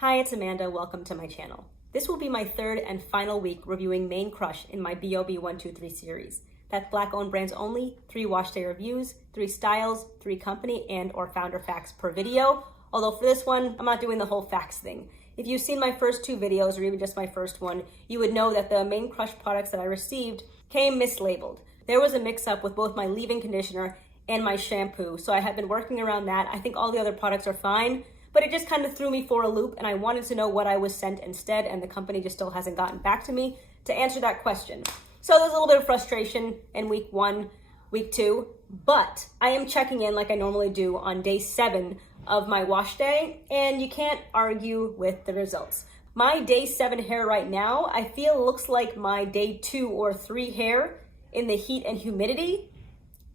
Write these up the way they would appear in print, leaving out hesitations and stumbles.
Hi, it's Amanda. Welcome to my channel. This will be my third and final week reviewing Mane Krush in my BoB123 series. That's Black-owned brands only, 3 wash day reviews, 3 styles, 3 company and or founder facts per video. Although for this one, I'm not doing the whole facts thing. If you've seen my first 2 videos or even just my first one, you would know that the Mane Krush products that I received came mislabeled. There was a mix-up with both my leave-in conditioner and my shampoo, so I have been working around that. I think all the other products are fine, but it just kind of threw me for a loop, and I wanted to know what I was sent instead, and the company just still hasn't gotten back to me to answer that question. So there's a little bit of frustration in week 1, week 2, but I am checking in like I normally do on day 7 of my wash day, and you can't argue with the results. My day 7 hair right now, I feel looks like my day 2 or 3 hair in the heat and humidity,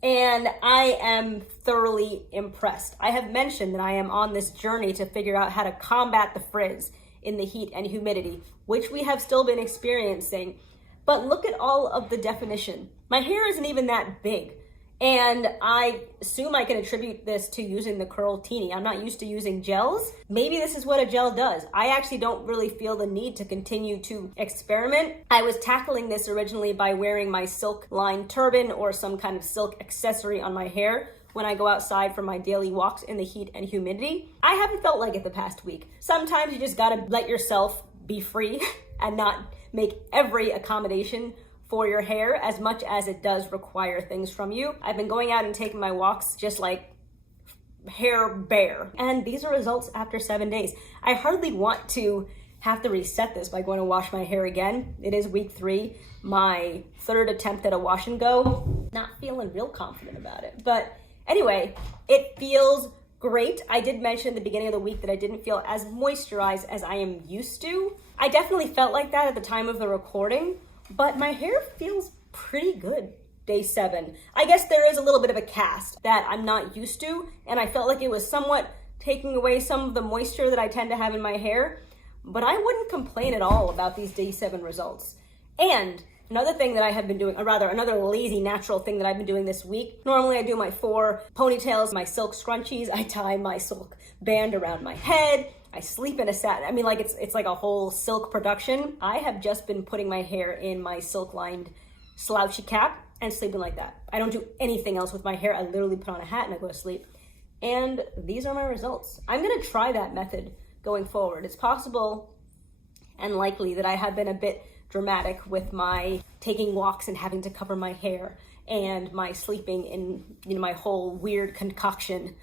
and I am thoroughly impressed. I have mentioned that I am on this journey to figure out how to combat the frizz in the heat and humidity, which we have still been experiencing. But look at all of the definition. My hair isn't even that big, and I assume I can attribute this to using the Kurl-Tini. I'm not used to using gels. Maybe this is what a gel does. I actually don't really feel the need to continue to experiment. I was tackling this originally by wearing my silk-lined turban or some kind of silk accessory on my hair when I go outside for my daily walks in the heat and humidity. I haven't felt like it the past week. Sometimes you just gotta let yourself be free and not make every accommodation for your hair as much as it does require things from you. I've been going out and taking my walks just like hair bare. And these are results after 7 days. I hardly want to have to reset this by going to wash my hair again. It is week 3, my 3rd attempt at a wash and go. Not feeling real confident about it. But anyway, it feels great. I did mention at the beginning of the week that I didn't feel as moisturized as I am used to. I definitely felt like that at the time of the recording, but my hair feels pretty good day 7. I guess there is a little bit of a cast that I'm not used to, and I felt like it was somewhat taking away some of the moisture that I tend to have in my hair, but I wouldn't complain at all about these day 7 results. And another thing that I have been doing, or rather another lazy natural thing that I've been doing this week, normally I do my 4 ponytails, my silk scrunchies, I tie my silk band around my head, I sleep in a satin. I mean, like it's like a whole silk production. I have just been putting my hair in my silk-lined slouchy cap and sleeping like that. I don't do anything else with my hair. I literally put on a hat and I go to sleep. And these are my results. I'm gonna try that method going forward. It's possible and likely that I have been a bit dramatic with my taking walks and having to cover my hair and my sleeping in, my whole weird concoction.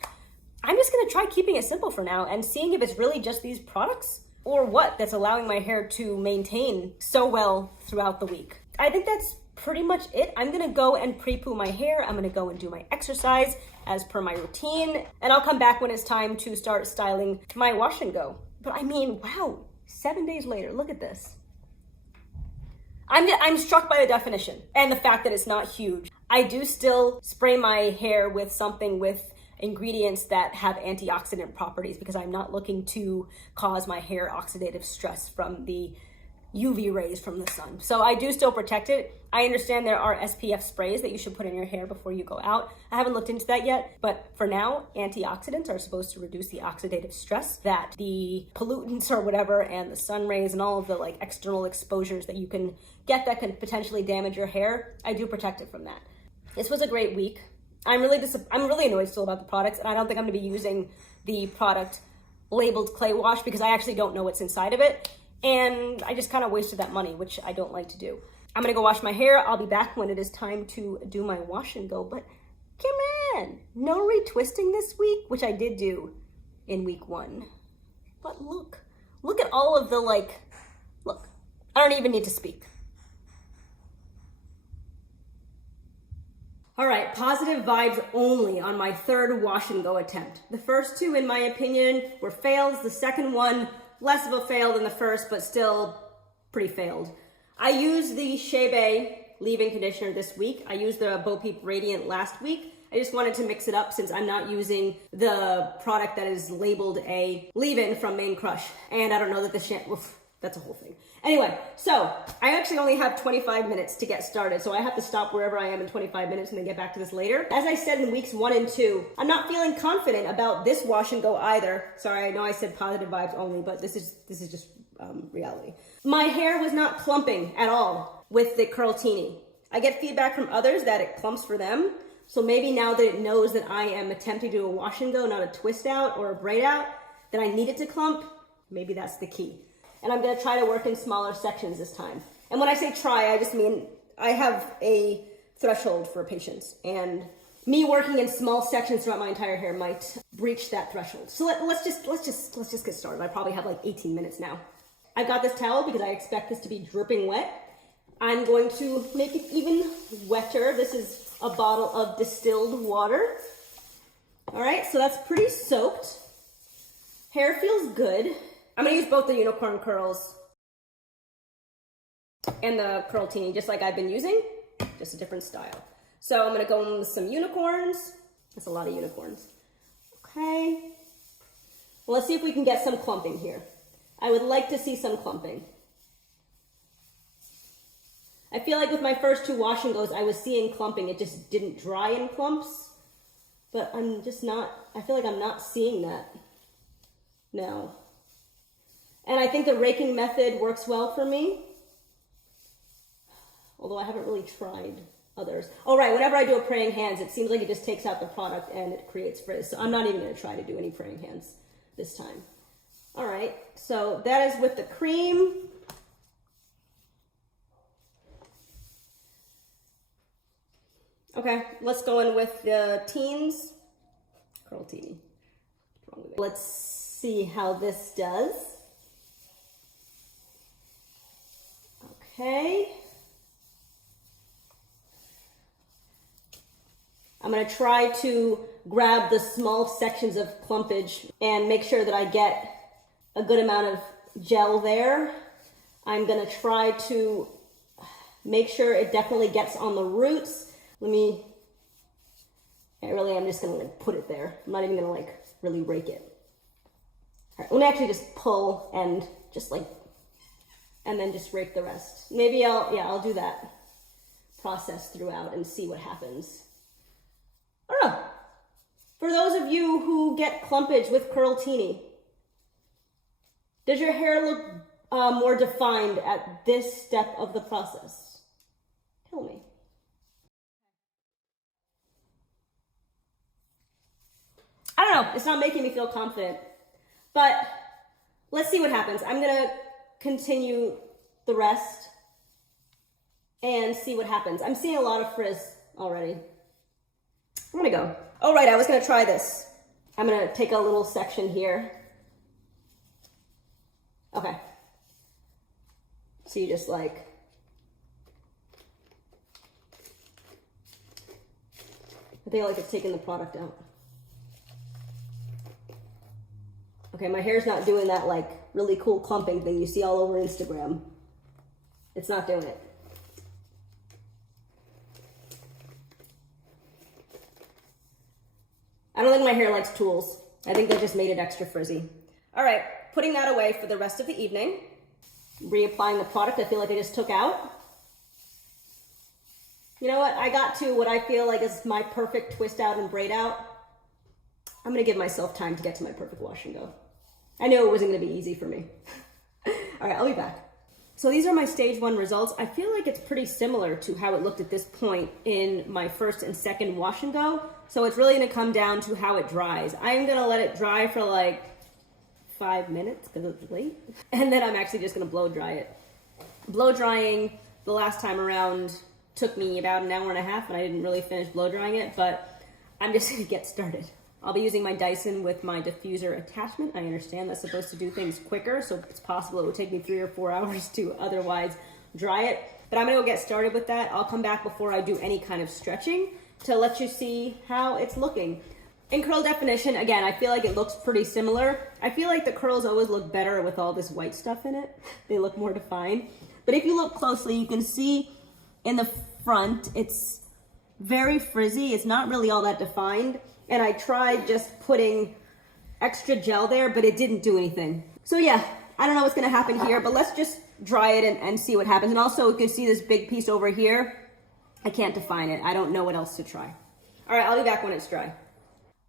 I'm just gonna try keeping it simple for now and seeing if it's really just these products or what that's allowing my hair to maintain so well throughout the week. I think that's pretty much it. I'm gonna go and pre-poo my hair. I'm gonna go and do my exercise as per my routine, and I'll come back when it's time to start styling my wash and go. But I mean, wow, 7 days later, look at this. I'm struck by the definition and the fact that it's not huge. I do still spray my hair with something with ingredients that have antioxidant properties because I'm not looking to cause my hair oxidative stress from the UV rays from the sun. So I do still protect it. I understand there are SPF sprays that you should put in your hair before you go out. I haven't looked into that yet, but for now, antioxidants are supposed to reduce the oxidative stress that the pollutants or whatever and the sun rays and all of the like external exposures that you can get that can potentially damage your hair. I do protect it from that. This was a great week. I'm really annoyed still about the products, and I don't think I'm gonna be using the product labeled clay wash because I actually don't know what's inside of it. And I just kind of wasted that money, which I don't like to do. I'm gonna go wash my hair. I'll be back when it is time to do my wash and go, but come on, no retwisting this week, which I did do in week 1. But look at all of the look, I don't even need to speak. All right, positive vibes only on my 3rd wash and go attempt. The first 2, in my opinion, were fails. The second one, less of a fail than the first, but still pretty failed. I used the Shea Bay leave-in conditioner this weep. I used the BoB Radiant last week. I just wanted to mix it up since I'm not using the product that is labeled a leave-in from Mane Krush. And I don't know that the shampoo, That's a whole thing. Anyway, so I actually only have 25 minutes to get started, so I have to stop wherever I am in 25 minutes and then get back to this later. As I said in weeks 1 and 2, I'm not feeling confident about this wash and go either. Sorry, I know I said positive vibes only, but this is just reality. My hair was not clumping at all with the Kurl-Tini. I get feedback from others that it clumps for them, so maybe now that it knows that I am attempting to do a wash and go, not a twist out or a braid out, that I need it to clump, maybe that's the key. And I'm gonna try to work in smaller sections this time. And when I say try, I just mean I have a threshold for patience, and me working in small sections throughout my entire hair might breach that threshold. So let's just get started. I probably have like 18 minutes now. I've got this towel because I expect this to be dripping wet. I'm going to make it even wetter. This is a bottle of distilled water. All right, so that's pretty soaked. Hair feels good. I'm gonna use both the Unikorn curls and the Kurl-Tini, just like I've been using, just a different style. So I'm gonna go in with some unicorns. That's a lot of unicorns. Okay. Well, let's see if we can get some clumping here. I would like to see some clumping. I feel like with my first 2 wash and goes, I was seeing clumping. It just didn't dry in clumps, but I'm just not, I feel like I'm not seeing that now. And I think the raking method works well for me, although I haven't really tried others. Oh, right, whenever I do a praying hands, it seems like it just takes out the product and it creates frizz. So I'm not even gonna try to do any praying hands this time. All right, so that is with the cream. Okay, let's go in with the teens. Kurl-Tini. Let's see how this does. Okay. I'm gonna try to grab the small sections of clumpage and make sure that I get a good amount of gel there. I'm gonna try to make sure it definitely gets on the roots. I'm just gonna like put it there. I'm not even gonna like really rake it. All right, let me actually just pull and just like, and then just rake the rest. Maybe I'll do that process throughout and see what happens. I don't know. For those of you who get clumpage with Kurl-Tini, does your hair look more defined at this step of the process? Tell me. I don't know, it's not making me feel confident, but let's see what happens. I'm gonna continue the rest and see what happens. I'm seeing a lot of frizz already. I'm gonna go. Oh, right, I was gonna try this. I'm gonna take a little section here. Okay. So you just like, I think like it's taking the product out. Okay, my hair's not doing that like really cool clumping thing you see all over Instagram. It's not doing it. I don't think my hair likes tools. I think they just made it extra frizzy. All right, putting that away for the rest of the evening. Reapplying the product I feel like I just took out. You know what? I got to what I feel like is my perfect twist out and braid out. I'm gonna give myself time to get to my perfect wash and go. I knew it wasn't gonna be easy for me. All right, I'll be back. So these are my stage 1 results. I feel like it's pretty similar to how it looked at this point in my first and second wash and go. So it's really gonna come down to how it dries. I'm gonna let it dry for like 5 minutes because it's late. And then I'm actually just gonna blow dry it. Blow drying the last time around took me about an hour and a half and I didn't really finish blow drying it, but I'm just gonna get started. I'll be using my Dyson with my diffuser attachment. I understand that's supposed to do things quicker, so it's possible it would take me 3 or 4 hours to otherwise dry it. But I'm gonna go get started with that. I'll come back before I do any kind of stretching to let you see how it's looking. In curl definition, again, I feel like it looks pretty similar. I feel like the curls always look better with all this white stuff in it. They look more defined. But if you look closely, you can see in the front, it's very frizzy. It's not really all that defined. And I tried just putting extra gel there, but it didn't do anything. So yeah, I don't know what's gonna happen here, but let's just dry it and see what happens. And also you can see this big piece over here. I can't define it. I don't know what else to try. All right, I'll be back when it's dry.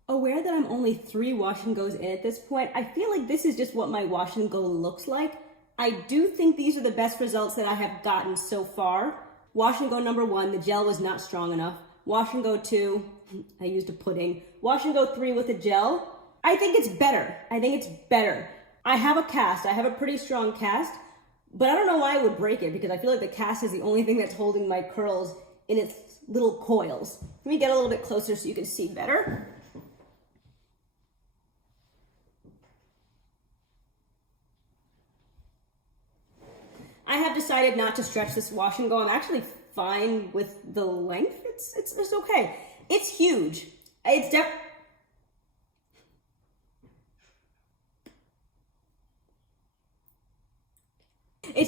Aware that I'm only 3 wash and goes in at this point, I feel like this is just what my wash and go looks like. I do think these are the best results that I have gotten so far. Wash and go number 1, the gel was not strong enough. Wash and go 2, I used a pudding. Wash and go 3 with the gel. I think it's better. I think it's better. I have a cast. I have a pretty strong cast, but I don't know why I would break it because I feel like the cast is the only thing that's holding my curls in its little coils. Let me get a little bit closer so you can see better. I have decided not to stretch this wash and go. I'm actually fine with the length. It's okay. It's huge. It's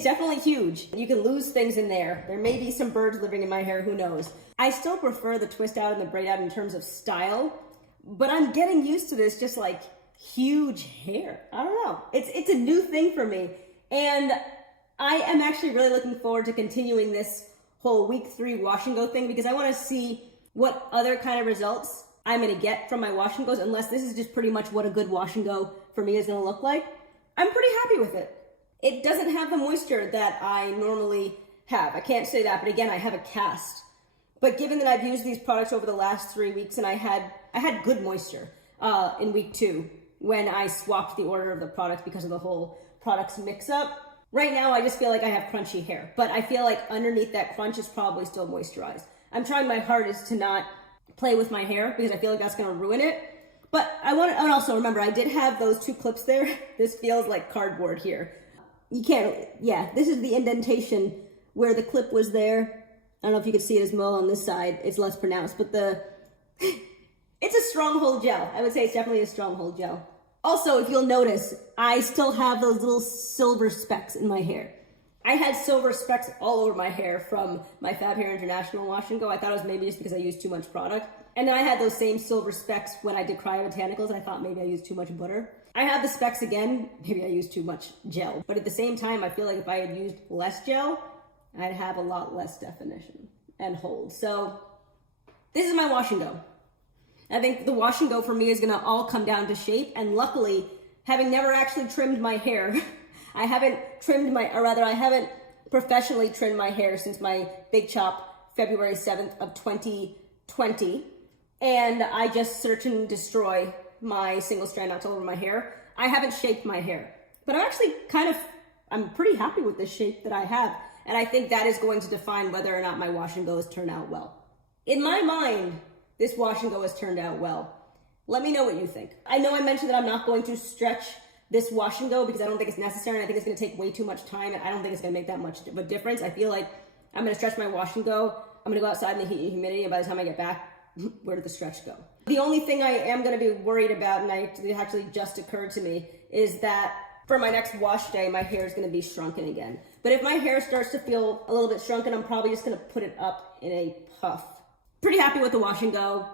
definitely huge. You can lose things in there. There may be some birds living in my hair, who knows. I still prefer the twist out and the braid out in terms of style, but I'm getting used to this just like huge hair. I don't know. It's a new thing for me. And I am actually really looking forward to continuing this whole week 3 wash and go thing because I want to see what other kind of results I'm going to get from my wash and goes, unless this is just pretty much what a good wash and go for me is going to look like. I'm pretty happy with it. It doesn't have the moisture that I normally have. I can't say that, but again, I have a cast. But given that I've used these products over the last 3 weeks and I had good moisture in week 2 when I swapped the order of the products because of the whole products mix up. Right now, I just feel like I have crunchy hair, but I feel like underneath that crunch is probably still moisturized. I'm trying my hardest to not play with my hair because I feel like that's gonna ruin it. But and also remember, I did have those 2 clips there. This feels like cardboard here. You can't, yeah, this is the indentation where the clip was there. I don't know if you can see it as well on this side. It's less pronounced, but it's a stronghold gel. I would say it's definitely a stronghold gel. Also, if you'll notice, I still have those little silver specks in my hair. I had silver specks all over my hair from my Fab Hair International wash and go. I thought it was maybe just because I used too much product. And then I had those same silver specks when I did cryobotanicals, and I thought maybe I used too much butter. I have the specks again, maybe I used too much gel. But at the same time, I feel like if I had used less gel, I'd have a lot less definition and hold. So this is my wash and go. I think the wash and go for me is gonna all come down to shape, and luckily, having never actually trimmed my hair, I haven't professionally trimmed my hair since my big chop February 7th of 2020, and I just search and destroy my single strand knots all over my hair. I haven't shaped my hair, but I'm actually I'm pretty happy with the shape that I have, and I think that is going to define whether or not my wash and go has turned out well. In my mind, this wash and go has turned out well. Let me know what you think. I know I mentioned that I'm not going to stretch this wash and go because I don't think it's necessary, and I think it's gonna take way too much time, and I don't think it's gonna make that much of a difference. I feel like I'm gonna stretch my wash and go. I'm gonna go outside in the heat and humidity, and by the time I get back, where did the stretch go? The only thing I am gonna be worried about, and it actually just occurred to me, is that for my next wash day, my hair is gonna be shrunken again. But if my hair starts to feel a little bit shrunken, I'm probably just gonna put it up in a puff. Pretty happy with the wash and go.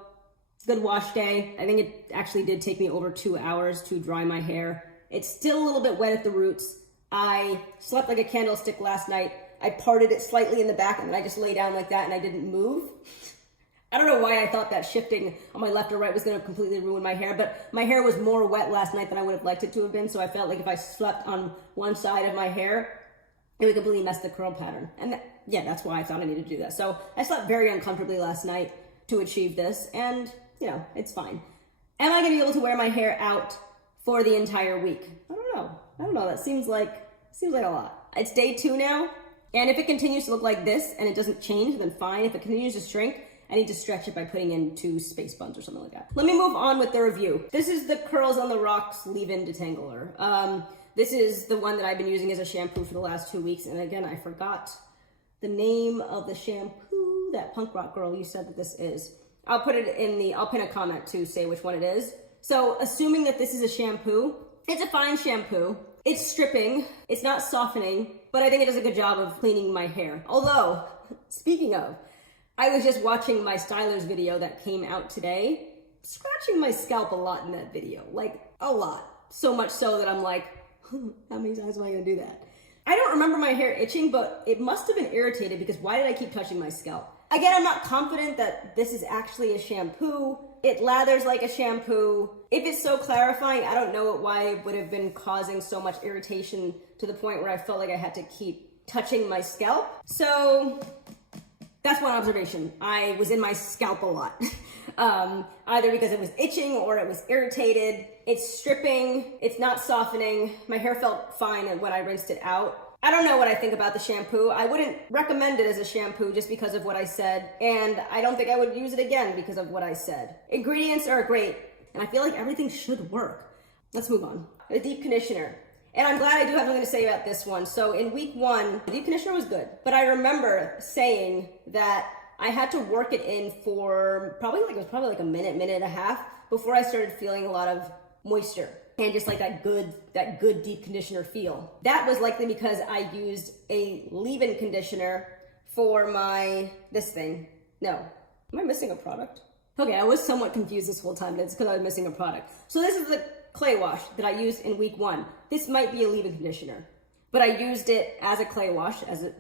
Good wash day. I think it actually did take me over 2 hours to dry my hair. It's still a little bit wet at the roots. I slept like a candlestick last night. I parted it slightly in the back and then I just lay down like that and I didn't move. I don't know why I thought that shifting on my left or right was gonna completely ruin my hair, but my hair was more wet last night than I would have liked it to have been, so I felt like if I slept on one side of my hair, it would completely mess the curl pattern. And yeah, that's why I thought I needed to do that. So I slept very uncomfortably last night to achieve this, and you know, it's fine. Am I gonna be able to wear my hair out for the entire week? I don't know. That seems like a lot. It's day 2 now, and if it continues to look like this and it doesn't change, then fine. If it continues to shrink, I need to stretch it by putting in 2 space buns or something like that. Let me move on with the review. This is the Kurls on the Rocks leave-in detangler. This is the one that I've been using as a shampoo for the last 2 weeks, and again, I forgot the name of the shampoo that punk rock girl you said that this is. I'll pin a comment to say which one it is. So assuming that this is a shampoo, it's a fine shampoo. It's stripping, it's not softening, but I think it does a good job of cleaning my hair. Although, speaking of, I was just watching my styler's video that came out today, scratching my scalp a lot in that video, like a lot. So much so that I'm like, How many times am I gonna do that? I don't remember my hair itching, but it must have been irritated because why did I keep touching my scalp? Again, I'm not confident that this is actually a shampoo. It lathers like a shampoo. If it's so clarifying, I don't know why it would have been causing so much irritation to the point where I felt like I had to keep touching my scalp. So that's one observation. I was in my scalp a lot. Either because it was itching or it was irritated. It's stripping, it's not softening. My hair felt fine when I rinsed it out. I don't know what I think about the shampoo. I wouldn't recommend it as a shampoo just because of what I said. And I don't think I would use it again because of what I said. Ingredients are great. And I feel like everything should work. Let's move on. The deep conditioner. And I'm glad I do have something to say about this one. So in week 1, the deep conditioner was good. But I remember saying that I had to work it in for probably like a minute and a half before I started feeling a lot of moisture and just like that good deep conditioner feel. That was likely because I used a leave-in conditioner for this thing. No, am I missing a product? Okay, I was somewhat confused this whole time, but it's because I was missing a product. So this is the clay wash that I used in week 1. This might be a leave-in conditioner, but I used it as a clay wash, as it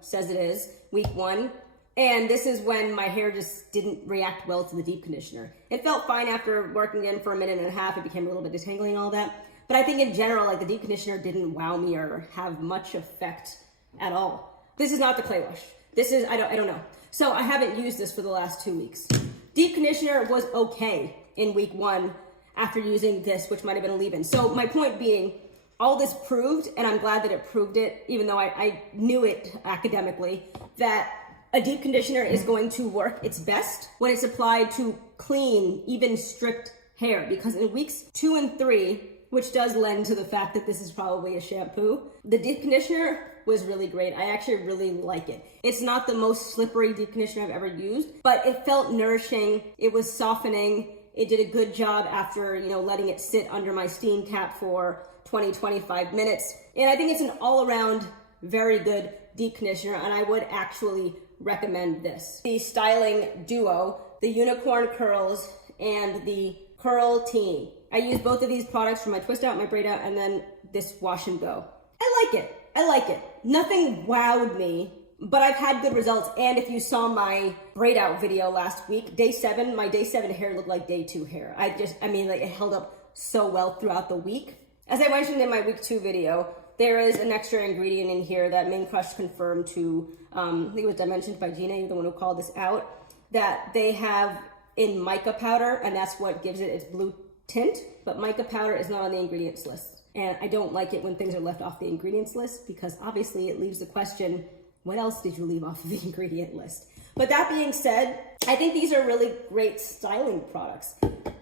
says it is, week 1. And this is when my hair just didn't react well to the deep conditioner. It felt fine after working in for a minute and a half. It became a little bit detangling and all that. But I think in general, like the deep conditioner didn't wow me or have much effect at all. This is not the clay wash. This is, I don't know. So I haven't used this for the last 2 weeks. Deep conditioner was okay in week 1 after using this, which might have been a leave-in. So my point being, all this proved, and I'm glad that it proved it, even though I knew it academically, that a deep conditioner is going to work its best when it's applied to clean, even stripped hair. Because in weeks 2 and 3, which does lend to the fact that this is probably a shampoo, the deep conditioner was really great. I actually really like it. It's not the most slippery deep conditioner I've ever used, but it felt nourishing. It was softening. It did a good job after, letting it sit under my steam cap for 20-25 minutes. And I think it's an all-around very good deep conditioner, and I would actually recommend this. The styling duo, the Unikorn Kurls and the Kurl-Tini. I use both of these products for my twist out, my braid out, and then this wash and go. I like it. Nothing wowed me, but I've had good results. And if you saw my braid out video last week, day 7, my day 7 hair looked like day 2 hair. It held up so well throughout the week. As I mentioned in my week 2 video, there is an extra ingredient in here that Mane Krush confirmed to, I think it was mentioned by Gina, the one who called this out, that they have in mica powder, and that's what gives it its blue tint, but mica powder is not on the ingredients list. And I don't like it when things are left off the ingredients list because obviously it leaves the question, what else did you leave off of the ingredient list? But that being said, I think these are really great styling products.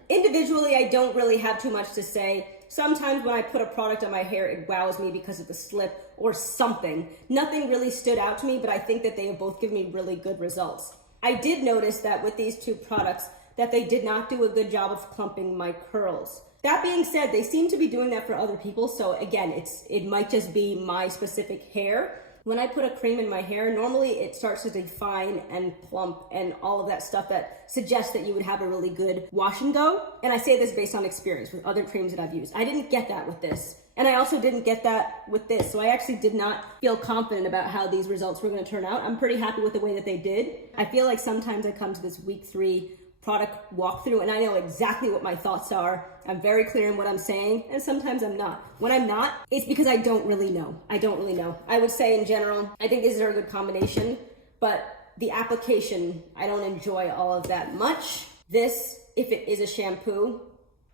Individually, I don't really have too much to say. Sometimes when I put a product on my hair, it wows me because of the slip or something. Nothing really stood out to me, but I think that they have both given me really good results. I did notice that with these 2 products, that they did not do a good job of clumping my curls. That being said, they seem to be doing that for other people. So again, it might just be my specific hair. When I put a cream in my hair, normally it starts to define and plump and all of that stuff that suggests that you would have a really good wash and go. And I say this based on experience with other creams that I've used. I didn't get that with this. And I also didn't get that with this. So I actually did not feel confident about how these results were going to turn out. I'm pretty happy with the way that they did. I feel like sometimes I come to this week 3 product walkthrough and I know exactly what my thoughts are. I'm very clear in what I'm saying, and sometimes I'm not. When I'm not, it's because I don't really know. I would say in general, I think these are a good combination, but the application, I don't enjoy all of that much. This, if it is a shampoo,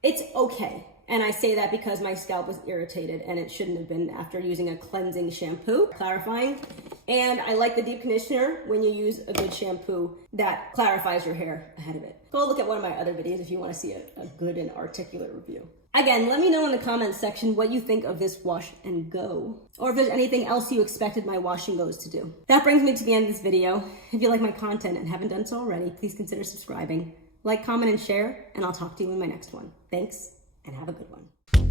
it's okay. And I say that because my scalp was irritated and it shouldn't have been after using a cleansing shampoo, clarifying. And I like the deep conditioner when you use a good shampoo that clarifies your hair ahead of it. Go look at one of my other videos if you want to see a good and articulate review. Again, let me know in the comments section what you think of this wash and go, or if there's anything else you expected my wash and goes to do. That brings me to the end of this video. If you like my content and haven't done so already, please consider subscribing. Like, comment, and share, and I'll talk to you in my next one. Thanks, and have a good one.